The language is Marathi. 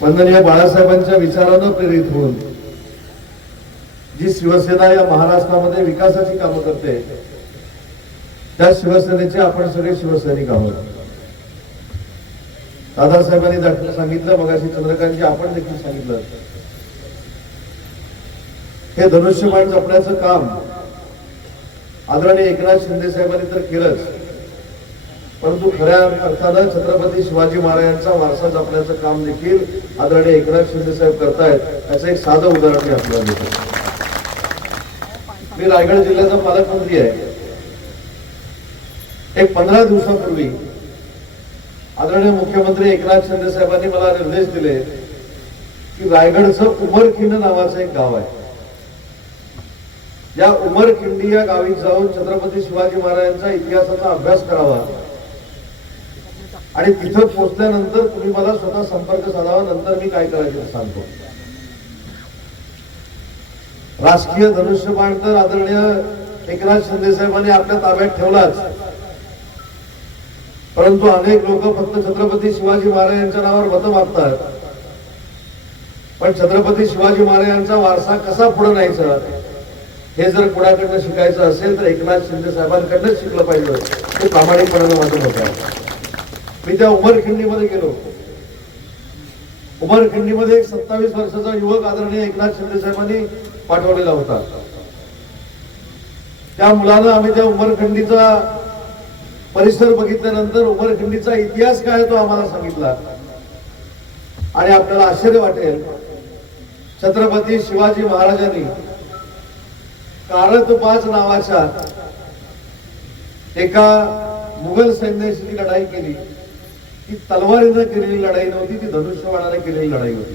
वंदनीय बाळासाहेबांच्या विचारानं प्रेरित होऊन जी शिवसेना या महाराष्ट्रामध्ये विकासाची कामं करते त्या शिवसेनेचे आपण सगळे शिवसैनिक आहोत. दादासाहेबांनी सांगितलं, मगाशी चंद्रकांतजी आपण देखील सांगितलं, हे धनुष्यबाण जपण्याचं काम आदरणीय एकनाथ शिंदे साहेबांनी तर केलंच, परंतु खऱ्या अर्थानं छत्रपती शिवाजी महाराजांचा वारसा जपण्याचं काम देखील आदरणीय एकनाथ शिंदे साहेब करतायत. याचं एक साधं उदाहरण मी आपल्याला देतो. मी रायगड जिल्ह्याचा पालकमंत्री आहे. एक 15 दिवसापूर्वी आदरणीय मुख्यमंत्री एकनाथ शिंदे साहेबांनी मला निर्देश दिले की रायगडचं उमरखिंड नावाचं एक गाव आहे. या उमरखिंडी या गावी जाऊन छत्रपती शिवाजी महाराजांचा इतिहासाचा अभ्यास करावा आणि तिथं पोहोचल्यानंतर तुम्ही मला स्वतः संपर्क साधावा, नंतर मी काय करायचं ते सांगतो. राजकीय धनुष्यबाण तर आदरणीय एकनाथ शिंदे साहेबांनी आपल्या ताब्यात ठेवलाच, परंतु अनेक लोक फक्त छत्रपती शिवाजी महाराजांच्या नावावर मतं मागतात. पण छत्रपती शिवाजी महाराजांचा वारसा कसा पुढे न्यायचा हे जर कुणाकडनं शिकायचं असेल तर एकनाथ शिंदे साहेबांकडनंच शिकलं पाहिजे, हे प्रामाणिकपणानं माझं मत आहे. मी त्या उमरखिंडीमध्ये गेलो. उमरखिंडीमध्ये एक 27 वर्षाचा युवक आदरणीय एकनाथ शिंदे साहेबांनी पाठवलेला होता. त्या मुलानं आम्ही त्या उमरखिंडीचा परिसर बघितल्यानंतर उमरखिंडीचा इतिहास काय तो आम्हाला सांगितला. आणि आपल्याला आश्चर्य वाटेल, छत्रपती शिवाजी महाराजांनी कारतबाज नावाच्या एका मुघल सैन्याशी लढाई केली. ती तलवारीनं केलेली लढाई नव्हती, ती धनुष्यबाणाने केलेली लढाई होती.